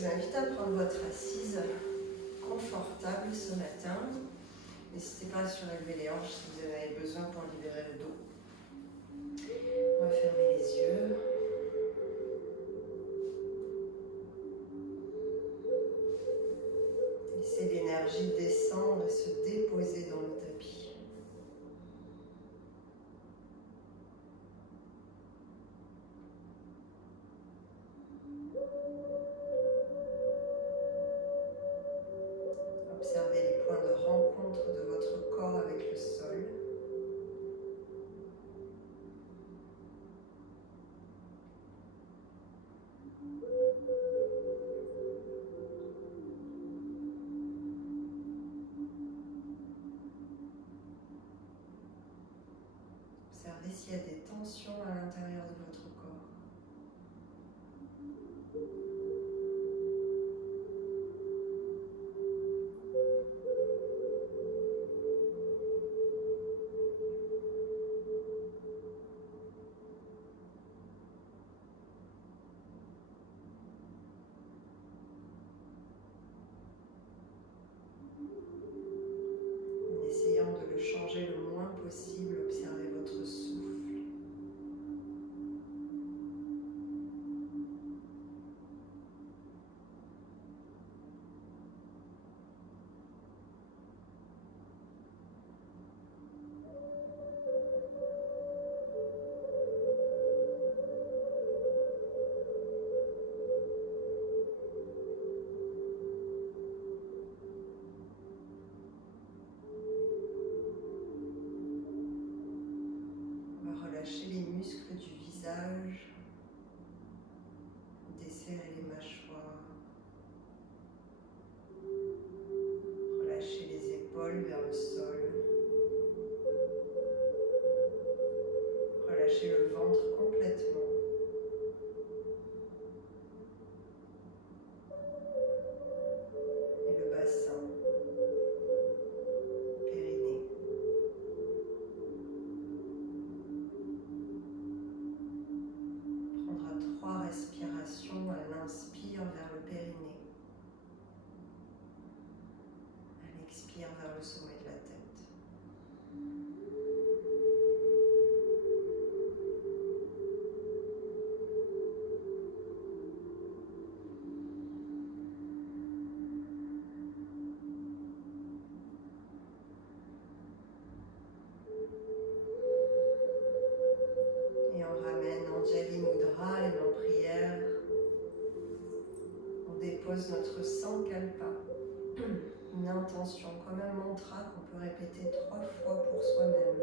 vous invite à prendre votre assise confortable ce matin. N'hésitez pas à surélever les hanches si vous en avez besoin pour libérer le dos. On va fermer les yeux. Laissez l'énergie descendre et se déposer dans le tapis. Observez les points de rencontre de votre corps avec le sol. Observez s'il y a des tensions à l'intérieur de votre corps. En essayant de le changer le moins possible, observez votre souffle. Relâchez les muscles du visage, desserrez les mâchoires, relâchez les épaules vers le sol, relâchez le ventre complètement. Et le bassin, périnée. Prendra 3 respirations à l'inspire vers le périnée. À l'expire vers le sommet de la tête. Et on ramène Anjali Mudra, les mains prières. On dépose notre Sankalpa, une intention comme un mantra qu'on peut répéter 3 fois pour soi-même.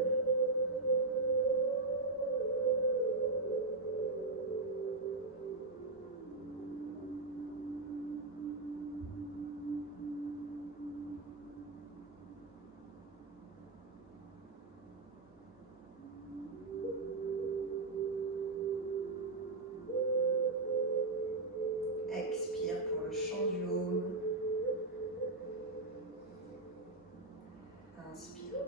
Expire pour le chant du Om. Inspire.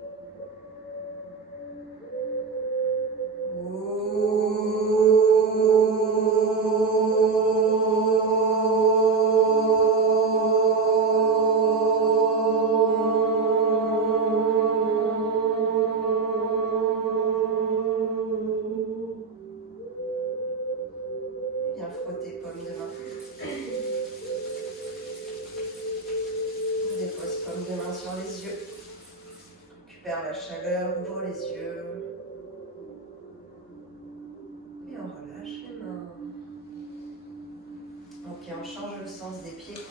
Bien frotter paume de main. On dépose paume de main sur les yeux. Récupère la chaleur, ouvre les yeux. Et on relâche les mains. Ok, on change le sens des pieds.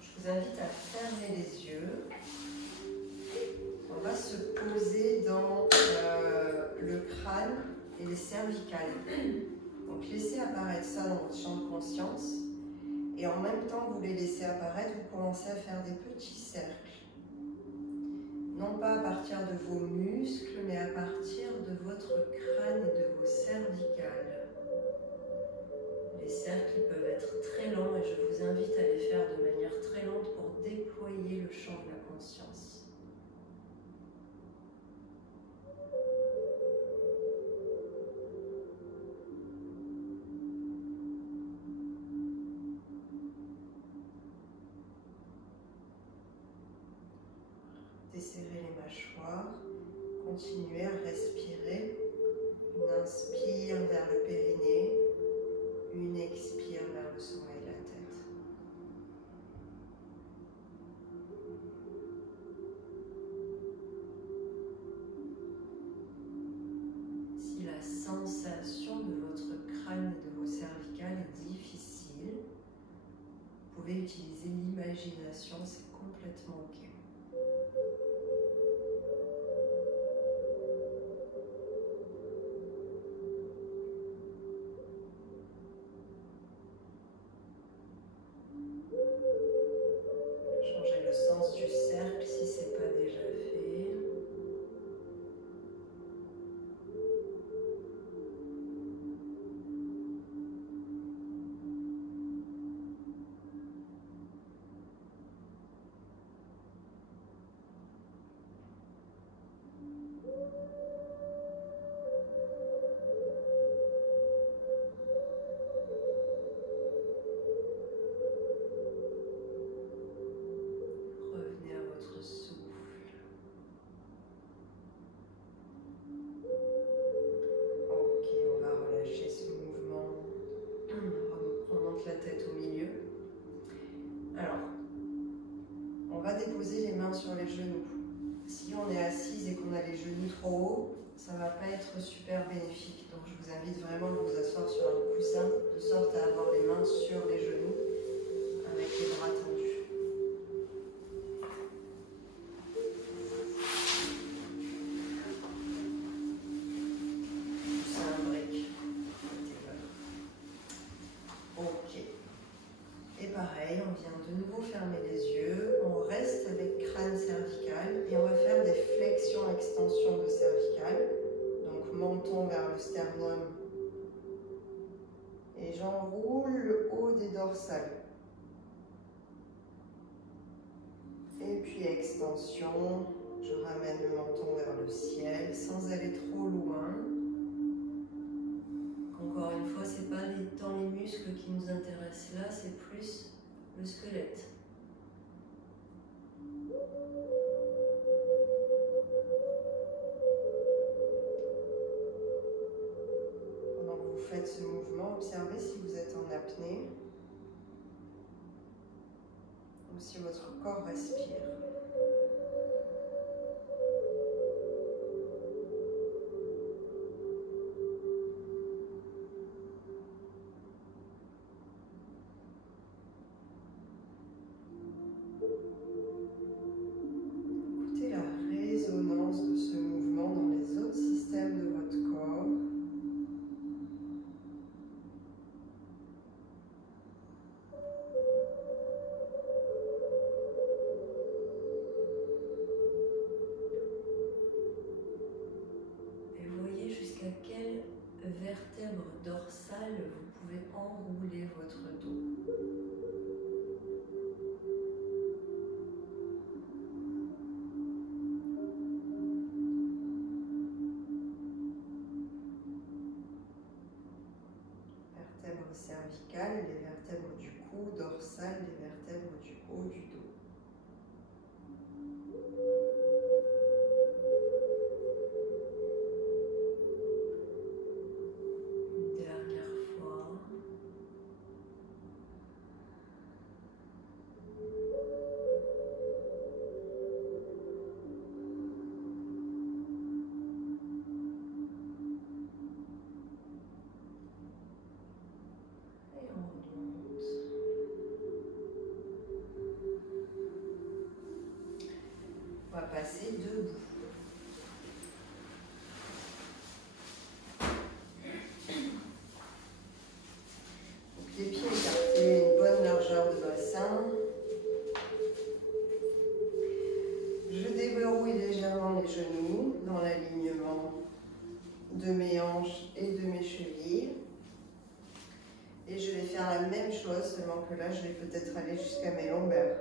Je vous invite à fermer les yeux. On va se poser dans le crâne et les cervicales. Donc laissez apparaître ça dans votre champ de conscience. Et en même temps que vous les laissez apparaître, vous commencez à faire des petits cercles. Non pas à partir de vos muscles, mais à partir de votre crâne et de vos cervicales. Les cercles peuvent être très lents et je vous invite à les faire de manière très lente pour déployer le champ de la conscience. continuez à respirer. Une inspire vers le périnée, une expire vers le sommet de la tête. Si la sensation de votre crâne et de vos cervicales est difficile, vous pouvez utiliser l'imagination, c'est complètement ok. Changez le sens du cercle si ce n'est pas déjà fait. Revenez à votre souffle. Ok, on va relâcher ce mouvement. On remonte la tête au milieu. Alors, on va déposer les mains sur les genoux. Si on est assise et qu'on a les genoux trop hauts, ça ne va pas être super bénéfique. Donc je vous invite vraiment à vous asseoir sur un coussin de sorte à avoir les mains sur les genoux avec les bras tendus. C'est un break. Ok. Et pareil, on vient de nouveau fermer les yeux. On reste avec crâne cervical et on va faire des flexions-extensions de cervical. Donc menton vers le sternum. Et j'enroule le haut des dorsales. Et puis extension, je ramène le menton vers le ciel sans aller trop loin. Encore une fois, ce n'est pas tant les muscles qui nous intéressent là, c'est plus le squelette. Pendant que vous faites ce mouvement, observez si vous êtes en apnée ou si votre corps respire. Écoutez la résonance de ce mouvement dans les autres systèmes de votre corps. Et voyez jusqu'à quelle vertèbre dorsale vous pouvez enrouler votre dos. Vertèbres cervicales, les vertèbres du cou, dorsales, les vertèbres du haut du dos. Une dernière fois. Et on remonte. On va passer debout. Donc les pieds écartés, une bonne largeur de bassin. Je déverrouille légèrement les genoux dans l'alignement de mes hanches et de mes chevilles. Et je vais faire la même chose, seulement que là, je vais peut-être aller jusqu'à mes lombaires.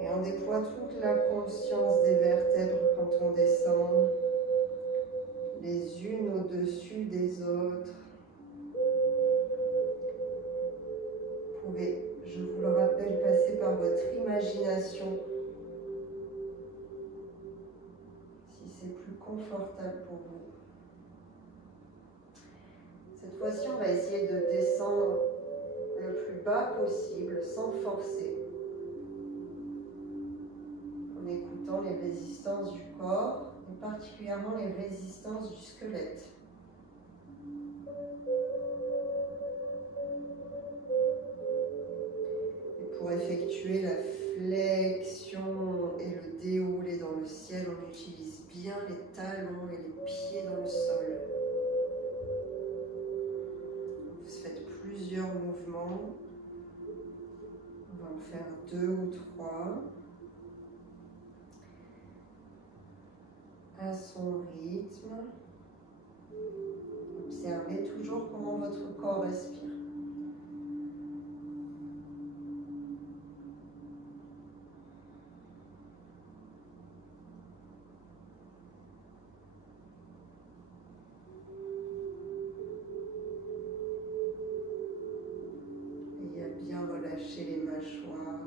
Et on déploie toute la conscience des vertèbres quand on descend, les unes au-dessus des autres. Vous pouvez, je vous le rappelle, passer par votre imagination. Si ce n'est Cette fois-ci, on va essayer de descendre le plus bas possible sans forcer, en écoutant les résistances du corps et particulièrement les résistances du squelette. Et pour effectuer la flexion et le déroulé dans le ciel, on utilise bien les talons et les pieds dans le sol. Vous faites plusieurs mouvements. On va en faire 2 ou 3. À son rythme. Observez toujours comment votre corps respire. Et à bien relâcher les mâchoires.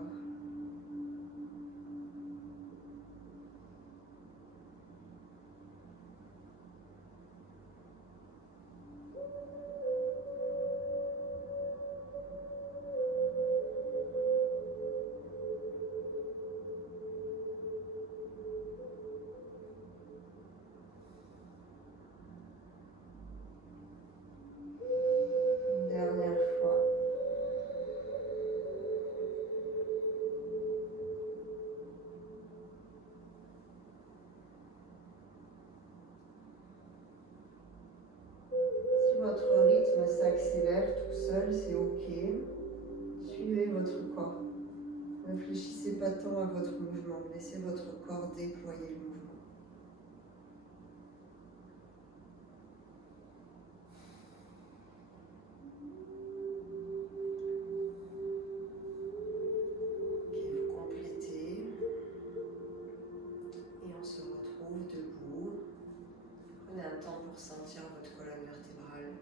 Dernière fois. Si votre rythme s'accélère tout seul, c'est OK. Suivez votre corps. Ne réfléchissez pas tant à votre mouvement. Laissez votre corps déployer le mouvement. Ok, vous complétez. Et on se retrouve debout. Prenez un temps pour sentir votre colonne vertébrale.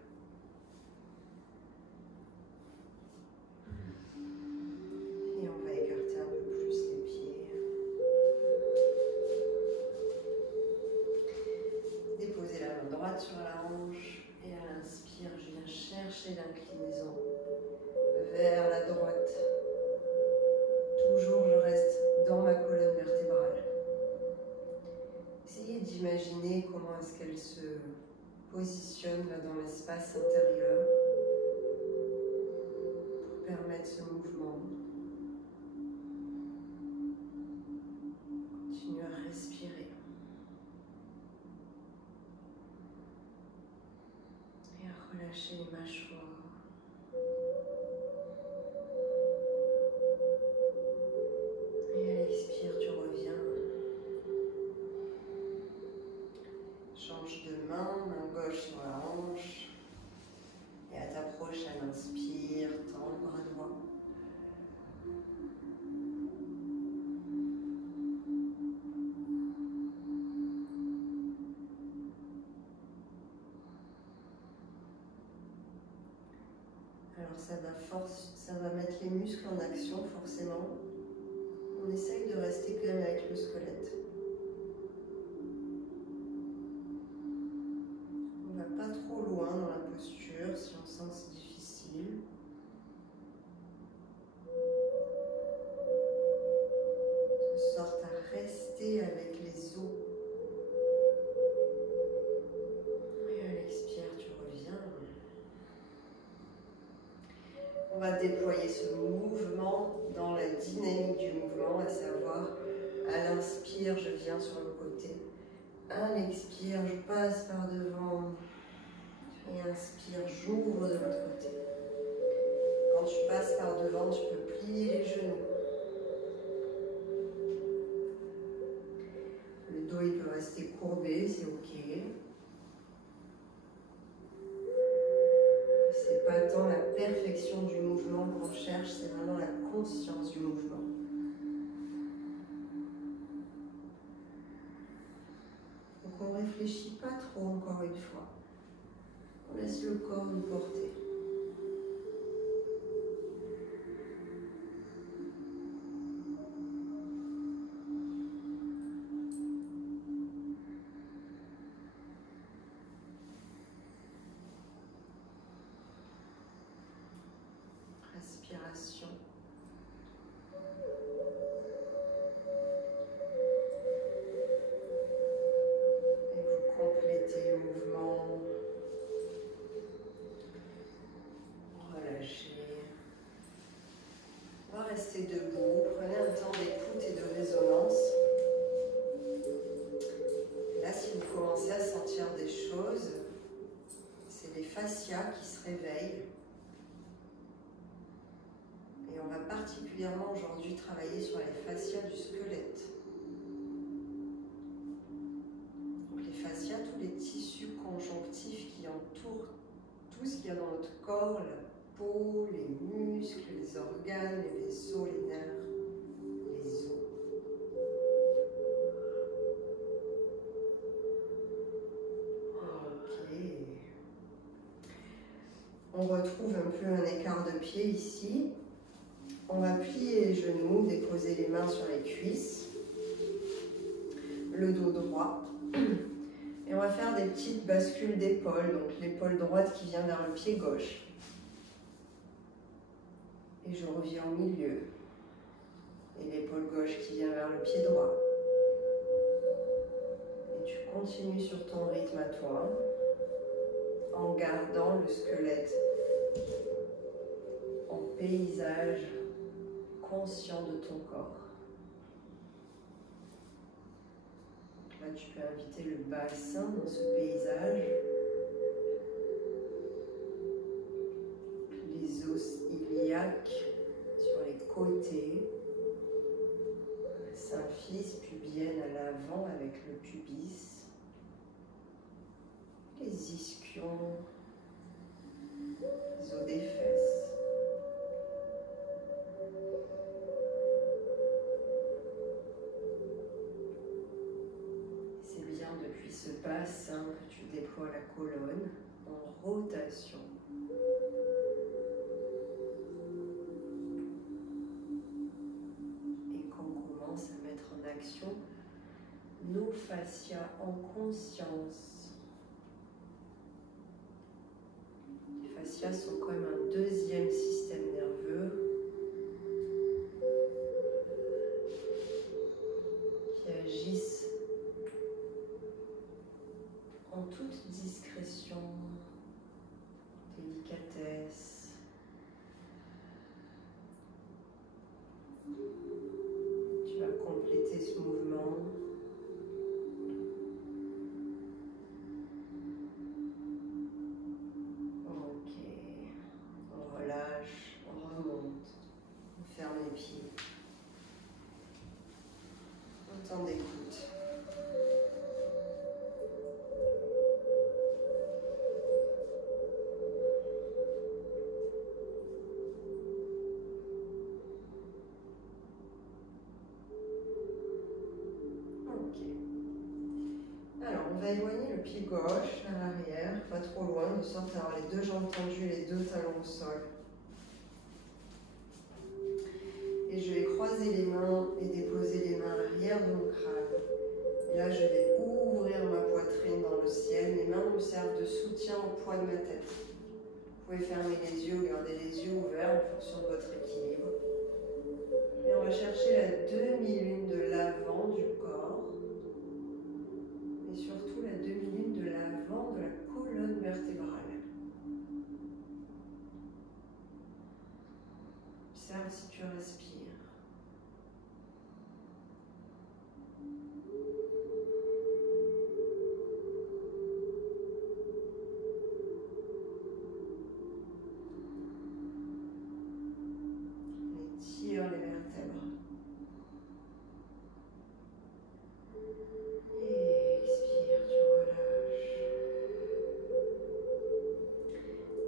Et on va écarter un peu plus les pieds. Déposez la main droite sur la hanche. Et à l'inspire, je viens chercher l'inclinaison vers la droite. Toujours, je reste dans ma colonne vertébrale. Essayez d'imaginer comment est-ce qu'elle se positionne là dans l'espace intérieur pour permettre ce mouvement. Continuez à respirer et à relâcher les mâchoires. Et à l'expire, tu reviens. Change de main gauche sur la hanche. Et à ta prochaine inspire, tends le bras droit. Alors ça va mettre les muscles en action forcément. On essaye de rester quand même avec le squelette. On ne va pas trop loin dans la posture si on sent que c'est difficile. De sorte à rester avec les os. Et à l'expire, tu reviens. On va déployer ce mouvement dans la dynamique du mouvement, à savoir, à l'inspire, je viens sur le côté. À l'expire, je passe par devant. Et inspire, j'ouvre de l'autre côté. Quand tu passes par devant, tu peux plier les genoux. Le dos, il peut rester courbé, c'est OK. C'est pas tant la perfection du mouvement qu'on cherche, c'est vraiment la conscience du mouvement. Donc on ne réfléchit pas trop encore une fois. On laisse le corps nous porter. respiration. Et vous complétez le mouvement. Relâchez. On va rester debout. Prenez un temps d'écoute et de résonance. Là, si vous commencez à sentir des choses, c'est les fascias qui se réveillent. Et on va particulièrement aujourd'hui travailler sur les fascias du squelette. Donc les fascias, tous les tissus conjonctifs qui entourent tout ce qu'il y a dans notre corps, la peau, les muscles, les organes, les vaisseaux, les nerfs, les os. On retrouve un peu un écart de pied ici. On va plier les genoux, déposer les mains sur les cuisses, le dos droit. Et on va faire des petites bascules d'épaule, donc l'épaule droite qui vient vers le pied gauche. Et je reviens au milieu. Et l'épaule gauche qui vient vers le pied droit. Et tu continues sur ton rythme à toi, en gardant le squelette en paysage conscient de ton corps. Là, tu peux inviter le bassin dans ce paysage, les os iliaques sur les côtés, la symphyse pubienne à l'avant avec le pubis, les ischions, les os des fesses. C'est bien depuis ce bassin que tu déploies la colonne en rotation. Et qu'on commence à mettre en action nos fascias en conscience. Les fascias sont comme un deuxième système nerveux qui agissent en toute discrétion, délicatesse. Tu vas compléter ce mouvement. Ok. On relâche, on remonte, on ferme les pieds. Un temps d'écoute. On va éloigner le pied gauche à l'arrière, pas trop loin, de sorte à avoir les deux jambes tendues et les deux talons au sol. Et je vais croiser les mains et déposer les mains à l'arrière de mon crâne. Et là, je vais ouvrir ma poitrine dans le ciel. Mes mains me servent de soutien au poids de ma tête. Vous pouvez fermer les yeux ou garder les yeux ouverts en fonction de votre équilibre. Et on va chercher la demi-lune de l'avant du corps. Et surtout la demi-lune de l'avant de la colonne vertébrale. Observe si tu respires. Étire les vertèbres. Et expire, tu relâches.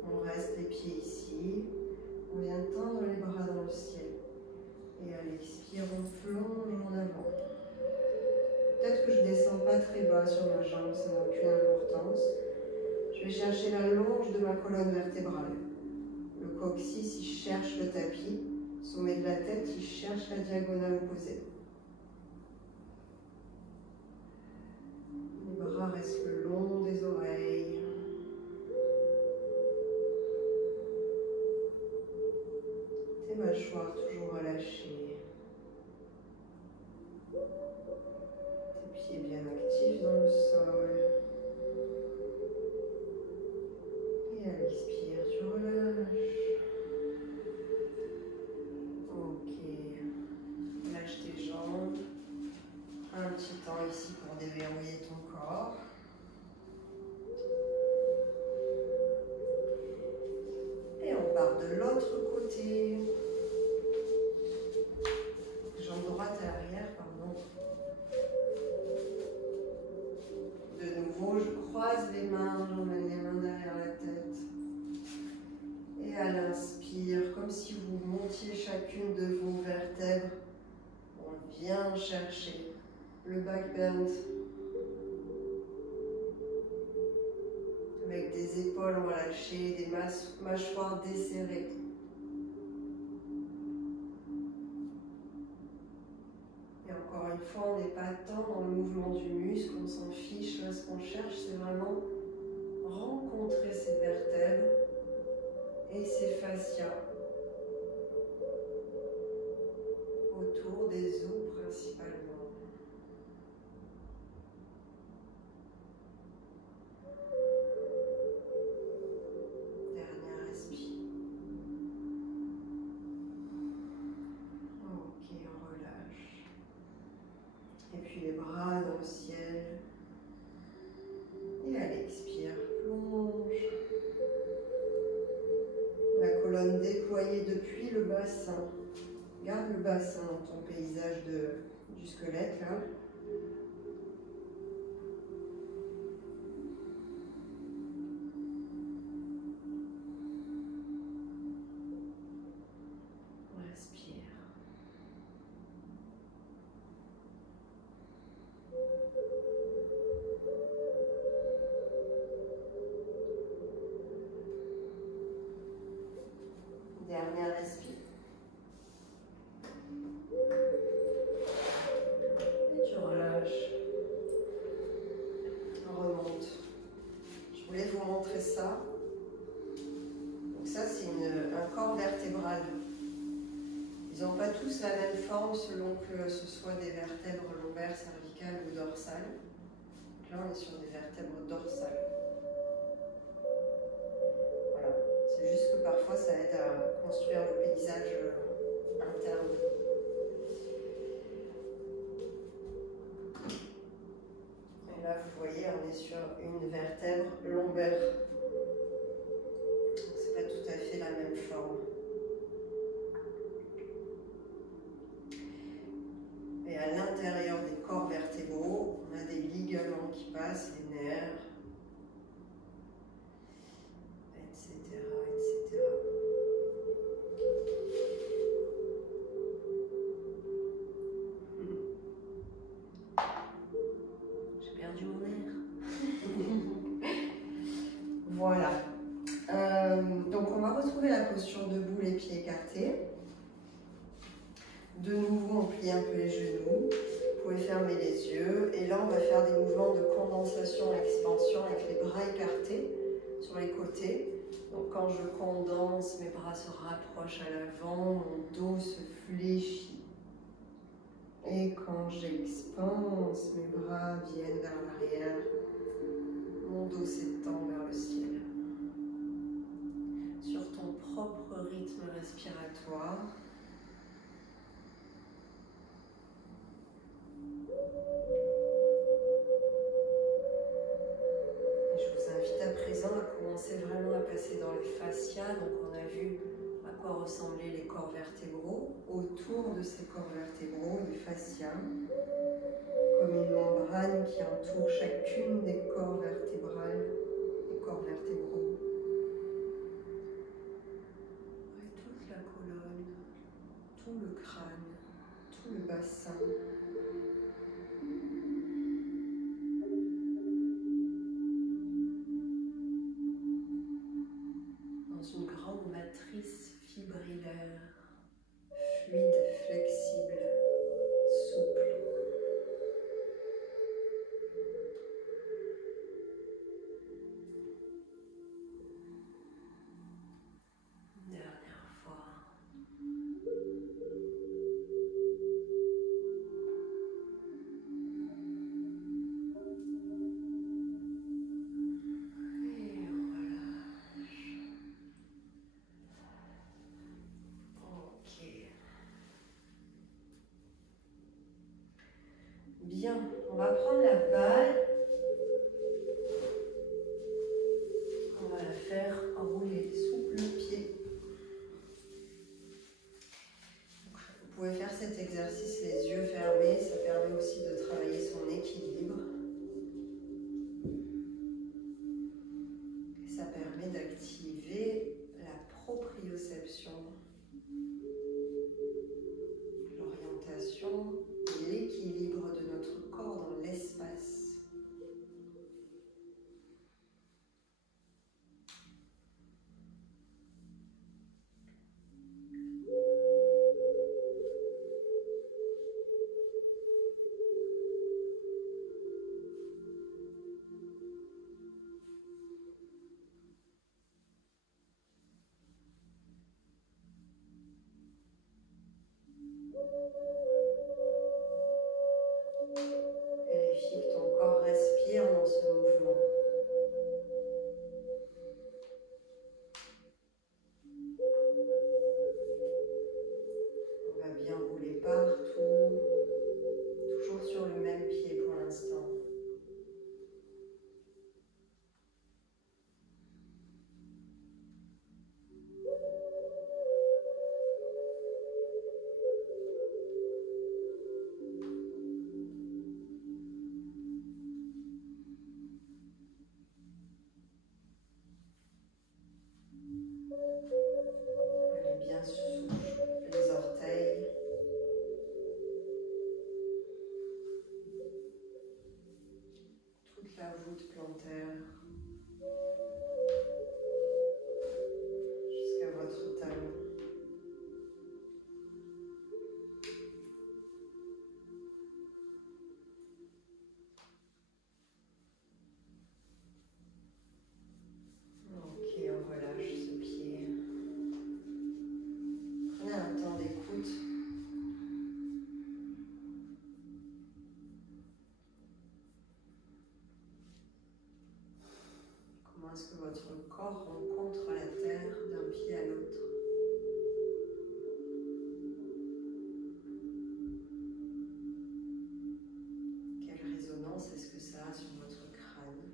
On reste les pieds ici. On vient tendre les bras dans le ciel. Et à l'expire, on plonge en avant. Peut-être que je ne descends pas très bas sur ma jambe, ça n'a aucune importance. Je vais chercher la longe de ma colonne vertébrale. Le coccyx, il cherche le tapis. Sommet de la tête, il cherche la diagonale opposée. Les bras restent le long des oreilles. mâchoires toujours relâchées. Tes pieds bien actifs dans le sol. Et à l'expire, tu relâches. Ok. Lâche tes jambes. Un petit temps ici pour déverrouiller ton corps. Et on part de l'autre côté. Jambe droite à l'arrière, pardon. De nouveau, je croise les mains, j'emmène les mains derrière la tête. Et à l'inspire, comme si vous montiez chacune de vos vertèbres, on vient chercher le back bend. Avec des épaules relâchées, des mâchoires desserrées. Et encore une fois, on n'est pas tant dans le mouvement du muscle, on s'en fiche. Là, ce qu'on cherche, c'est vraiment rencontrer ces vertèbres et ces fascias autour des os principalement. Dernière respire. Ok, on relâche. Et puis les bras dans le ciel. Et à l'expire, plonge. La colonne déployée depuis le bassin. Garde le bassin dans ton paysage du squelette là. Respire. Dernière respire. Et tu relâches. Remonte. Je voulais vous montrer ça. Donc ça, c'est un corps vertébral. Ils n'ont pas tous la même forme selon que ce soit des vertèbres lombaires, cervicales ou dorsales. Donc là, on est sur des vertèbres dorsales. Voilà. C'est juste que parfois, ça aide à construire le paysage interne. Et là, vous voyez, on est sur une vertèbre lombaire. C'est pas tout à fait la même forme. Et à l'intérieur des corps vertébraux, on a des ligaments qui passent, les nerfs, etc., etc. J'ai perdu mon air. Voilà. Donc on va retrouver la posture debout, les pieds écartés. De nouveau, on plie un peu les genoux. Vous pouvez fermer les yeux. Et là, on va faire des mouvements de condensation, expansion avec les bras écartés sur les côtés. Donc quand je condense, mes bras se rapprochent à l'avant, mon dos se fléchit. Et quand j'expanse, mes bras viennent vers l'arrière. Mon dos s'étend vers le ciel. Sur ton propre rythme respiratoire. Et je vous invite à présent à commencer vraiment à passer dans les fascias. Donc on a vu à quoi ressemblaient les corps vertébraux. Autour de ces corps vertébraux, les fascias, comme une membrane qui entoure chacune des corps vertébrales, des corps vertébraux. Et toute la colonne, tout le crâne, tout le bassin. Dans une grande matrice fibrillaire, fluide, flexible, souple. Dernière fois. Bien, on va prendre la balle. On va la faire enrouler sous le pied. Vous pouvez faire cet exercice les yeux fermés, ça permet aussi de travailler son équilibre. Et ça permet d'activer la proprioception, l'orientation et l'équilibre de notre corps dans l'espace. Vérifie que ton corps respire dans ce mouvement. On va bien rouler partout, toujours sur le même pied pour l'instant. Allez bien sous les orteils. Toute la voûte plantaire. Jusqu'à votre talon. Ok, on relâche ce pied. Prenez un temps d'écoute. Comment est-ce que votre corps rencontre la terre d'un pied à l'autre? Quelle résonance est-ce que ça a sur votre crâne?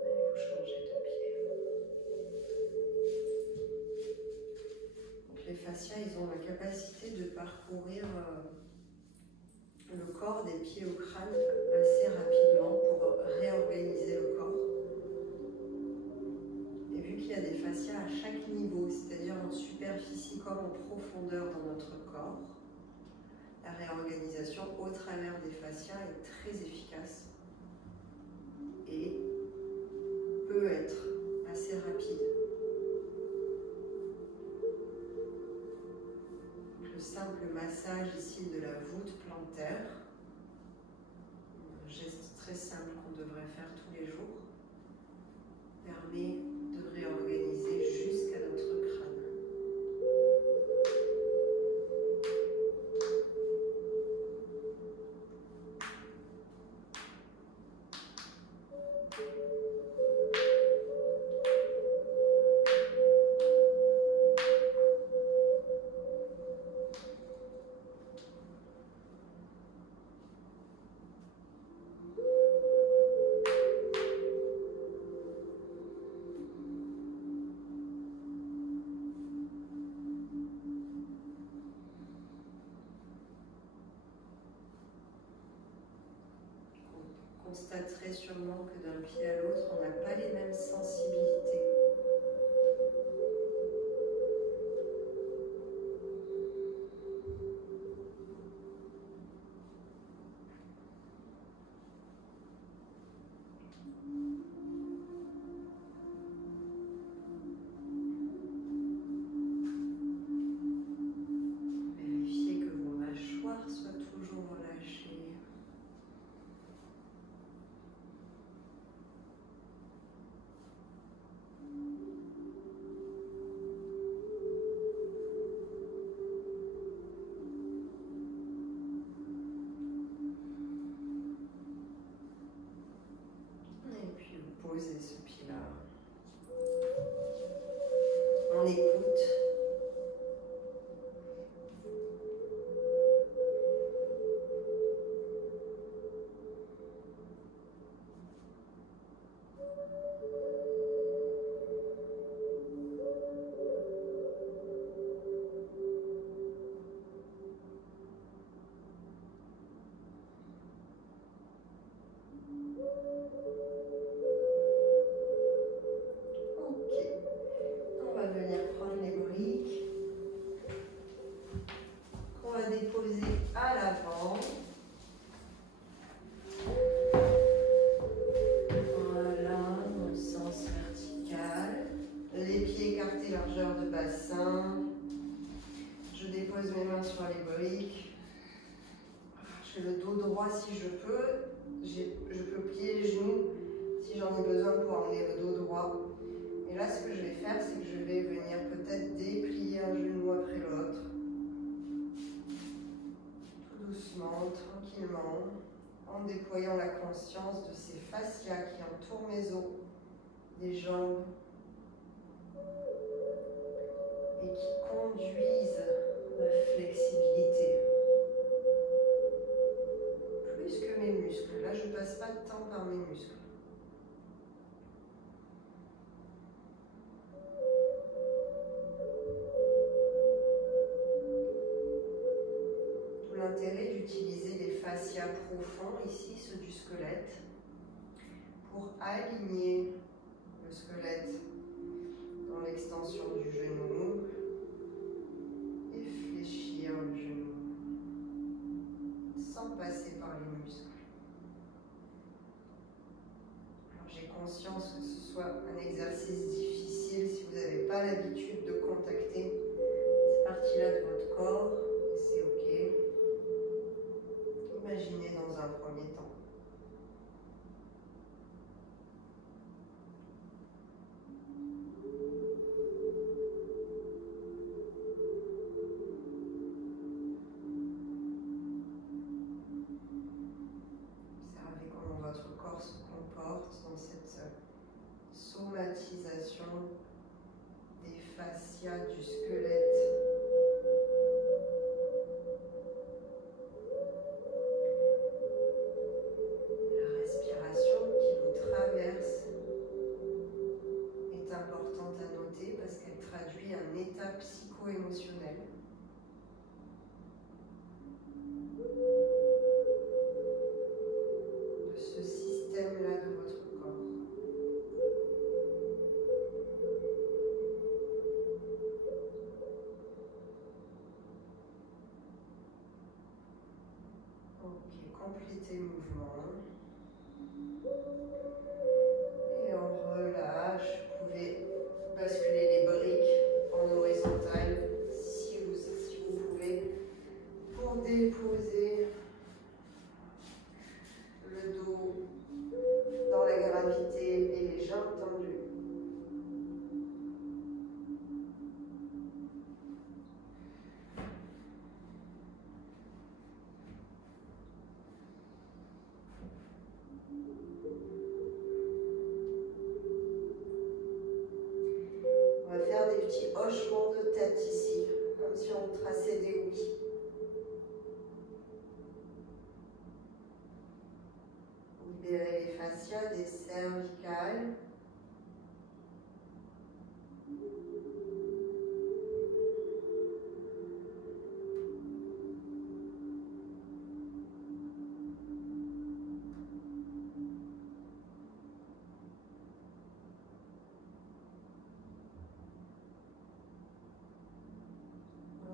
Allez, vous changez de pied. Donc les fascias, ils ont la capacité de parcourir le corps des pieds au crâne assez rapidement pour réorganiser le corps. Et vu qu'il y a des fascias à chaque niveau, c'est-à-dire en superficie comme en profondeur dans notre corps, la réorganisation au travers des fascias est très efficace et peut être assez rapide. Le simple massage ici de la voûte plantaire, un geste très simple qu'on devrait faire tous les jours, permet de réorganiser jusqu'à notre crâne. Constaterez sûrement que d'un pied à l'autre, on n'a pas les mêmes sensibilités. Vérifiez que vos mâchoires soient toujours relâchées. déposer ce pied-là. On écoute. Déposer à l'avant. Voilà, dans le sens vertical. Les pieds écartés, largeur de bassin. Je dépose mes mains sur les briques. Je fais le dos droit si je peux. Je peux plier les genoux si j'en ai besoin pour emmener le dos droit. Et là, ce que je vais faire, c'est que je vais venir peut-être déplier un genou après l'autre. Doucement, tranquillement, en déployant la conscience de ces fascias qui entourent mes os, des jambes, et qui conduisent ma flexibilité. Plus que mes muscles. Là, je ne passe pas de temps par mes muscles. L'intérêt d'utiliser les fascias profonds, ici ceux du squelette, pour aligner le squelette dans l'extension du genou et fléchir le genou sans passer par les muscles. Alors j'ai conscience que ce soit un exercice difficile si vous n'avez pas l'habitude de contacter cette partie-là de votre corps, et c'est ok. Imaginez dans un premier temps. Observez comment votre corps se comporte dans cette somatisation des fascias du squelette. Est importante à noter parce qu'elle traduit un état psycho-émotionnel. De ce système-là de votre corps. Ok, complétez le mouvement. Et on relâche. Vous pouvez basculer les briques en horizontal si vous pouvez, pour déposer le dos dans la gravité et les jambes tendues. On va faire des petits hochements de tête ici, comme si on traçait des oui. Libérez les fascias des cervicales.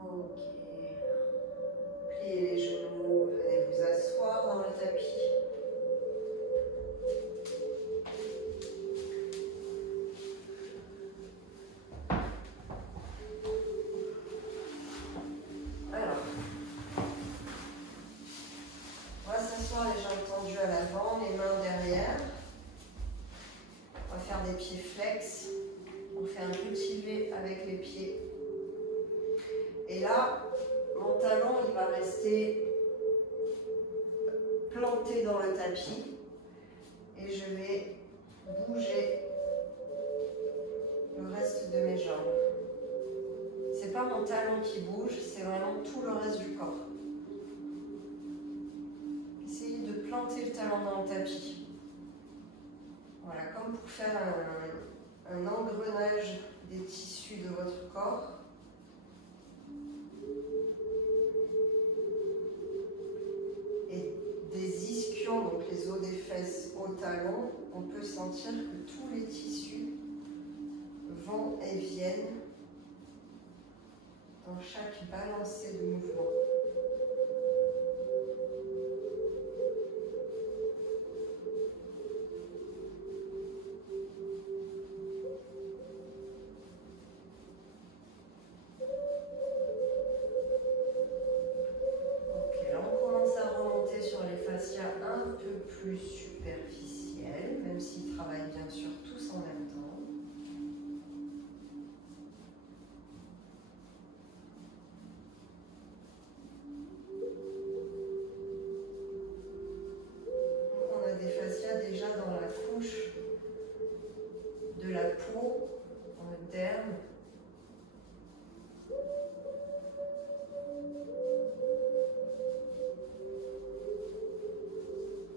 Ok. Pliez les genoux, venez vous asseoir dans le tapis. Alors, on va s'asseoir les jambes tendues à l'avant, les mains derrière. On va faire des pieds flex. On fait un cultivé avec les pieds. Et là, mon talon, il va rester planté dans le tapis. Et je vais bouger mon talon qui bouge, c'est vraiment tout le reste du corps. Essayez de planter le talon dans le tapis. Voilà, comme pour faire un engrenage des tissus de votre corps. Et des ischions, donc les os des fesses au talon, on peut sentir que tous les tissus vont et viennent dans chaque balancée de mouvement. Ok, là on commence à remonter sur les fascias un peu plus superficiels, même s'ils travaillent bien sûr tous en même temps. Déjà dans la couche de la peau, dans le derme.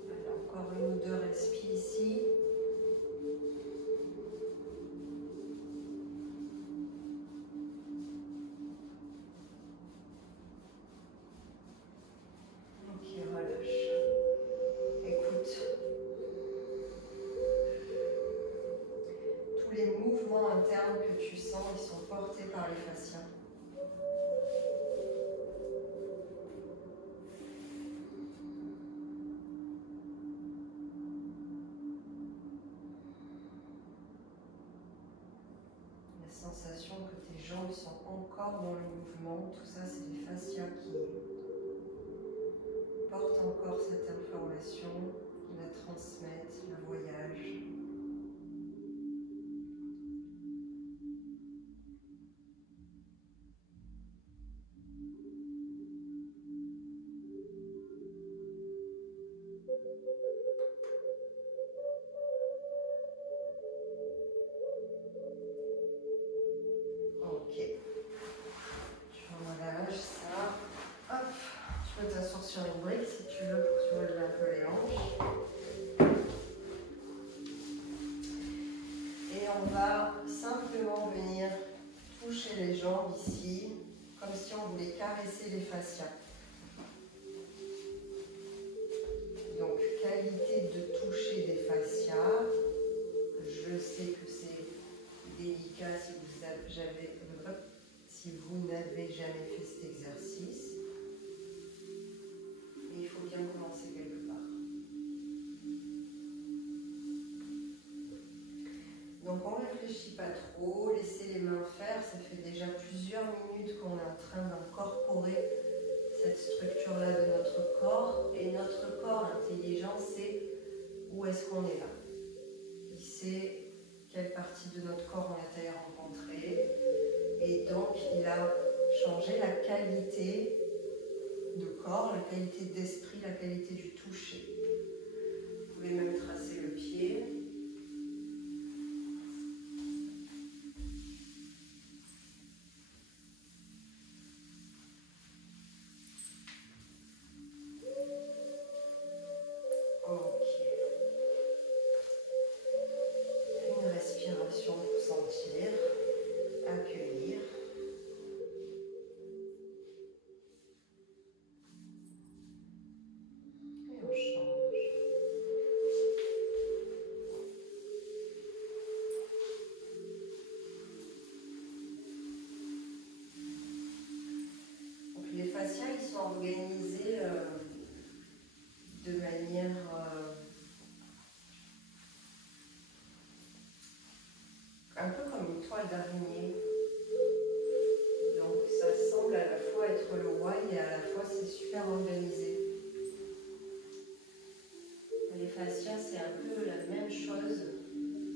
Allez, encore une ou deux respires ici. Ok, relâche. Écoute. Tous les mouvements internes que tu sens, ils sont portés par les fascias. La sensation que tes jambes sont encore dans le mouvement, tout ça c'est les fascias qui portent encore cette information, qui la transmettent, la voyagent. Ok, tu relâches ça. Hop, tu peux t'asseoir sur une brique si tu veux pour soulever un peu les hanches. Et on va simplement venir toucher les jambes ici, comme si on voulait caresser les fascias. Donc, qualité de toucher des fascias. Je sais que c'est délicat si vous n'avez jamais fait cet exercice. Mais il faut bien commencer quelque part. Donc on ne réfléchit pas trop, laissez les mains faire. Ça fait déjà plusieurs minutes qu'on est en train d'incorporer cette structure-là de notre corps. Et notre corps intelligent sait où est-ce qu'on est là. Il sait quelle partie de notre corps on est allé rencontrer. Et donc, il a changé la qualité de corps, la qualité d'esprit, la qualité du toucher. Vous pouvez même tracer le pied. Ok. Une respiration pour sentir, accueillir. Les fascias, ils sont organisés de manière un peu comme une toile d'araignée. Donc ça semble à la fois être le why et à la fois c'est super organisé. Les fascias, c'est un peu la même chose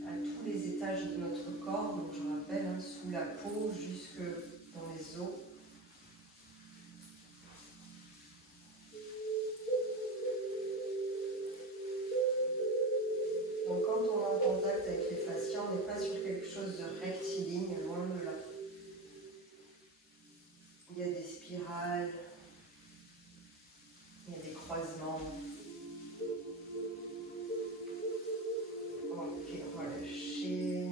à tous les étages de notre corps. Donc je rappelle, hein, sous la peau jusque dans les os. Donc quand on est en contact avec les fascias, on n'est pas sur quelque chose de rectiligne, loin de là. il y a des spirales, il y a des croisements. Ok, relâchez.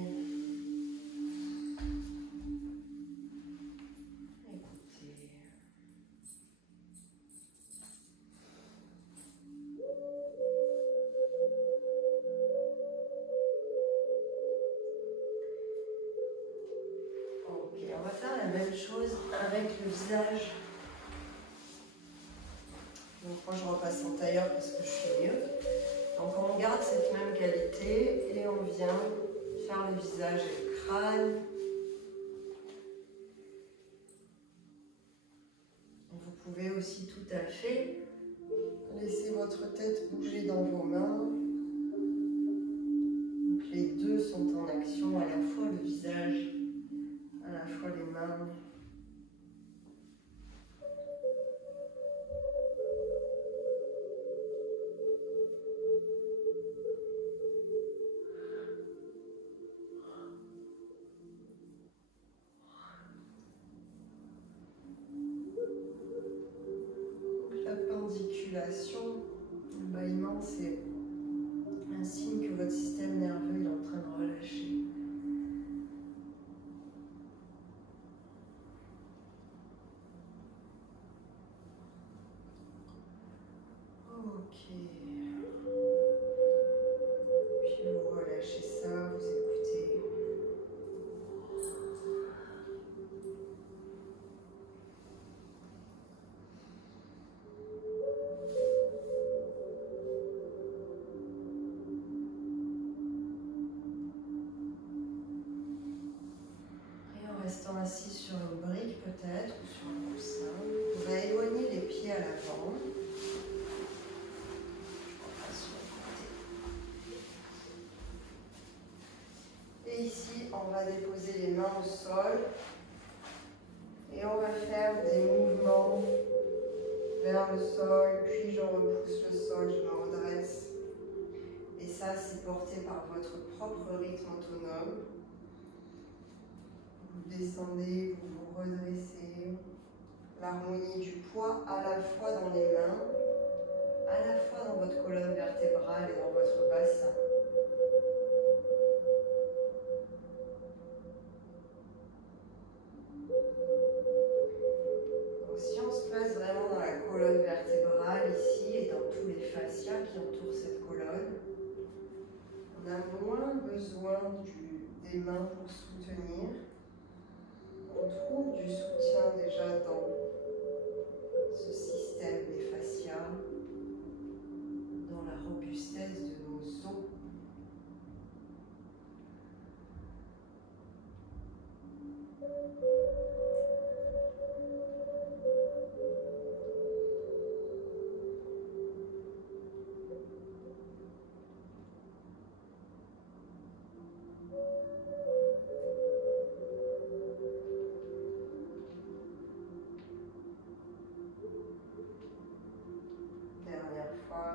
Écoutez. Ok, on va faire la même chose avec le visage. Donc moi je repasse en tailleur parce que je suis mieux. Donc on garde cette même qualité et on vient faire le visage et le crâne. Vous pouvez aussi tout à fait laisser votre tête bouger dans vos mains. Donc les deux sont en action, à la fois le visage, à la fois les mains. Le bâillement, c'est un signe que votre système nerveux est en train de relâcher. Ok. Puis vous relâchez ça, vous écoutez. Restant assis sur une brique peut-être ou sur un coussin. On va éloigner les pieds à l'avant. Et ici, on va déposer les mains au sol. Et on va faire des mouvements vers le sol. Puis je repousse le sol, je me redresse. Et ça, c'est porté par votre propre rythme autonome. Vous descendez, vous vous redressez. L'harmonie du poids à la fois dans les mains, à la fois dans votre colonne vertébrale et dans votre bassin. Donc si on se place vraiment dans la colonne vertébrale ici et dans tous les fascias qui entourent cette colonne, on a moins besoin des mains pour soutenir. On trouve du soutien déjà dans ce système des fascias, dans la robustesse de nos os. Dernière fois.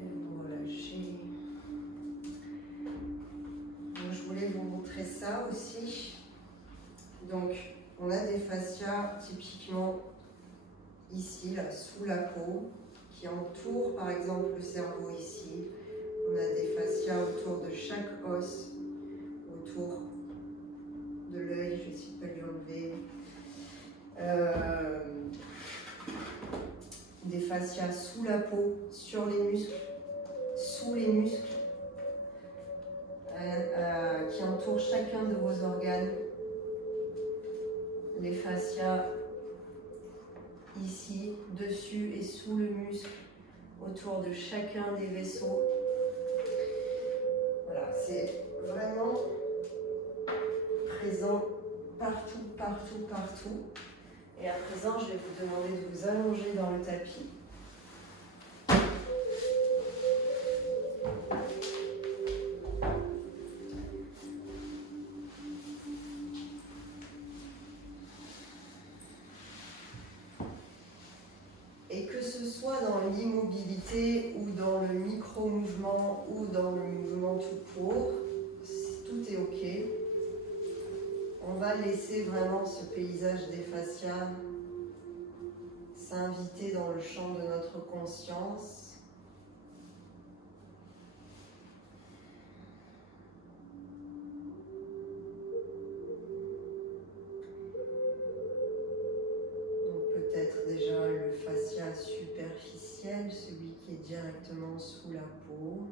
Et vous relâchez. Donc, je voulais vous montrer ça aussi. Donc, on a des fascias typiquement ici, là, sous la peau, qui entourent par exemple le cerveau ici. On a des fascias autour de chaque os, autour de l'œil, je vais essayer de lui enlever. Des fascias sous la peau, sur les muscles, sous les muscles, qui entourent chacun de vos organes. Les fascias ici, dessus et sous le muscle, autour de chacun des vaisseaux. Voilà, c'est vraiment présent partout, partout, partout. Et à présent, je vais vous demander de vous allonger dans le tapis. Et que ce soit dans l'immobilité ou dans le micro-mouvement ou dans le mouvement tout court, tout est ok. On va laisser vraiment ce paysage des fascias s'inviter dans le champ de notre conscience. Peut-être déjà le fascia superficiel, celui qui est directement sous la peau.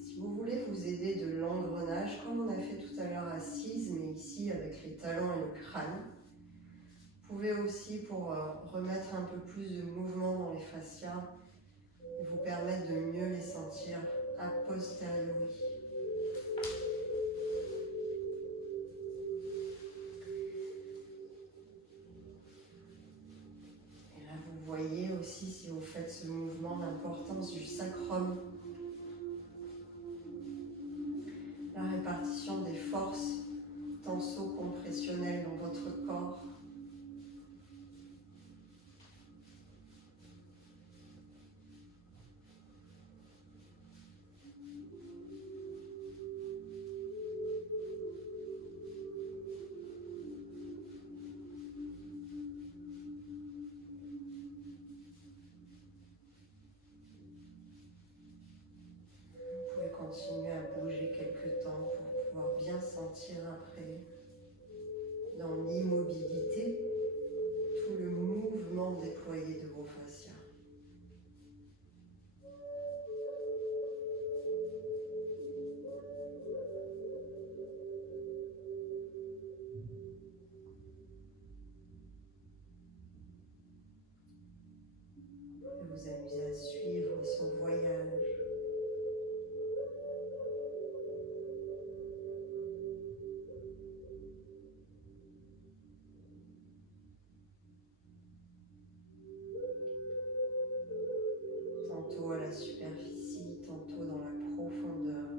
Si vous voulez vous aider de l'engrenage, comme on a fait tout à l'heure assise, mais ici avec les talons et le crâne, vous pouvez aussi, pour remettre un peu plus de mouvement dans les fascias, et vous permettre de mieux les sentir a posteriori. Et là, vous voyez aussi, si vous faites ce mouvement, l'importance du sacrum, la répartition des forces tenso-compressionnelles dans votre corps. Continuez à bouger quelques temps pour pouvoir bien sentir après, dans l'immobilité, tout le mouvement déployé de vos fascias. Et vous amusez à suivre son voyage. Tantôt à la superficie, tantôt dans la profondeur.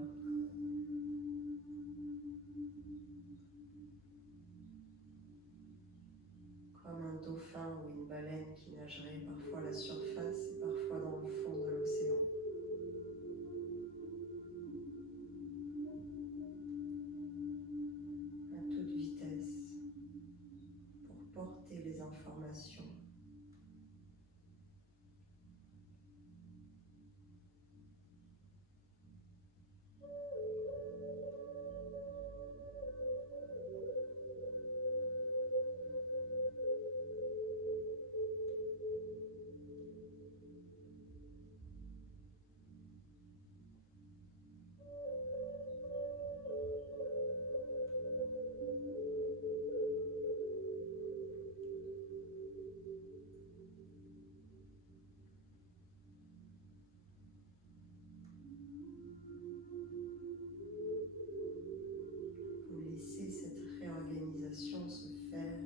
Comme un dauphin ou une baleine qui nagerait parfois à la surface et parfois dans le fond de l'océan. À toute vitesse, pour porter les informations. Vous laissez cette réorganisation se faire.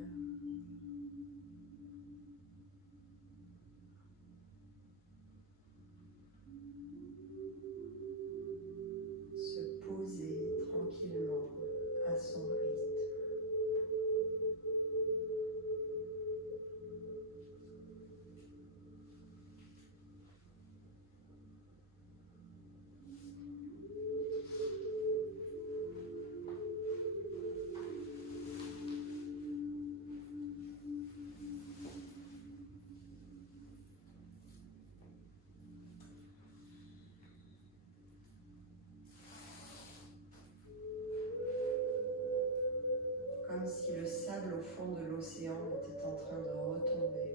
Se poser tranquillement à son rythme. Comme si le sable au fond de l'océan était en train de retomber.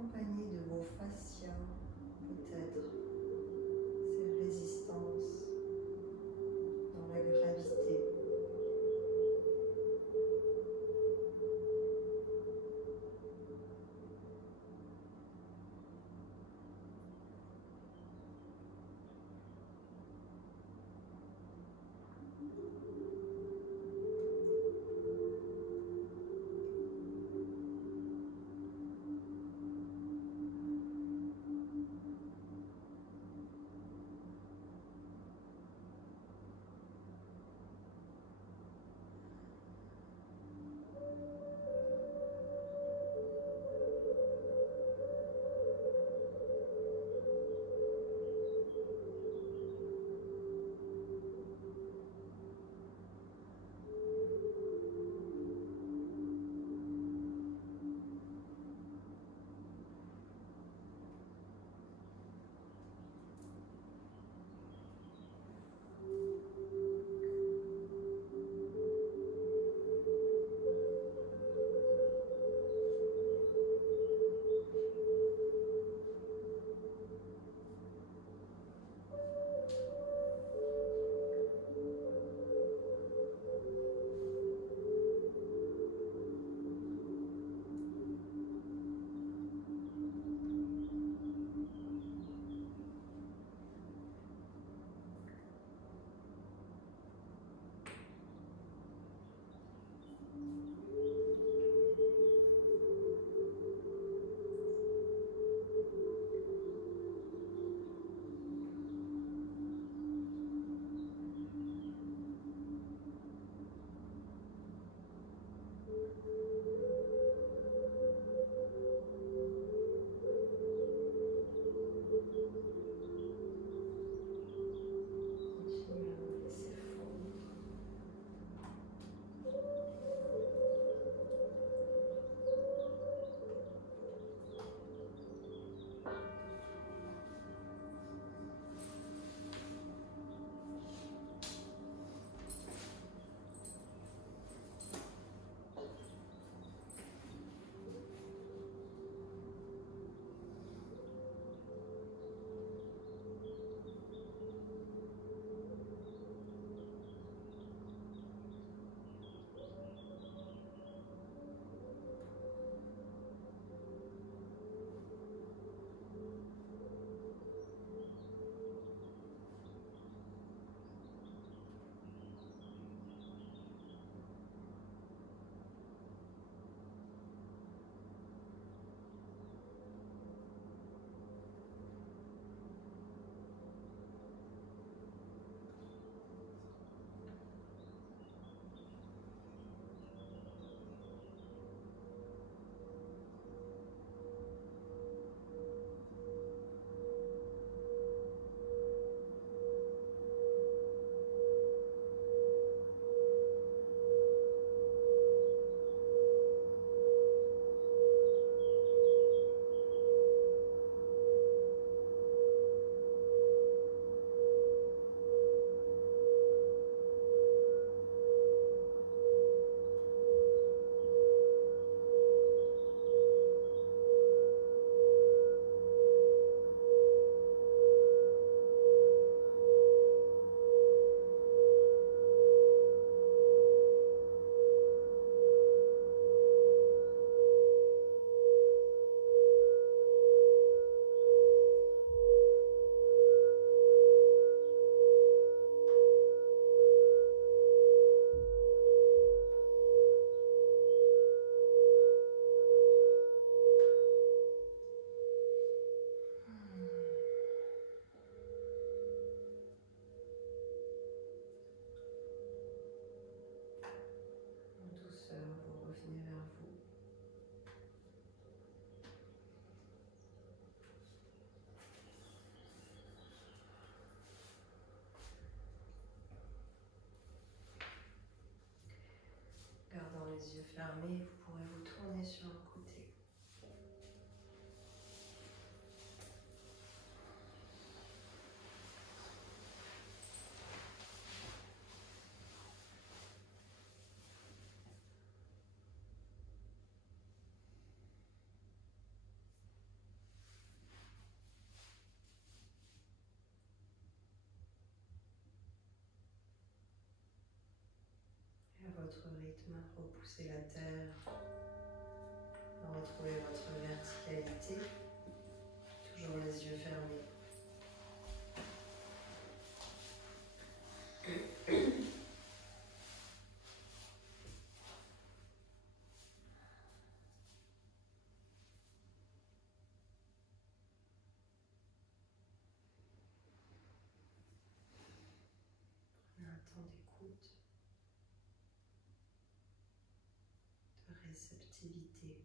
accompagner de vos fascias, peut-être, ces résistances dans la gravité. Les yeux fermés, vous pourrez vous tourner sur le côté. à votre rythme, repoussez la terre, retrouvez votre verticalité, toujours les yeux fermés. Un temps d'écoute, de réceptivité.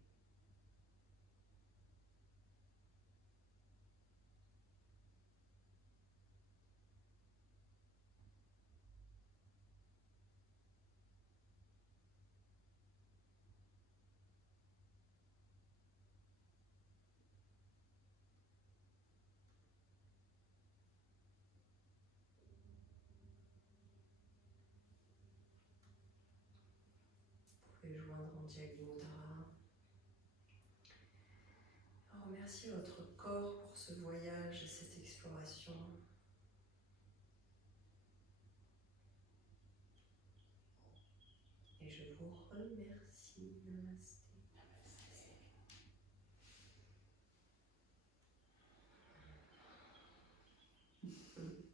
Vous pouvez joindre en Diagni Mudra. Remerciez votre corps pour ce voyage et cette exploration. Et je vous remercie. Namasté. Namasté.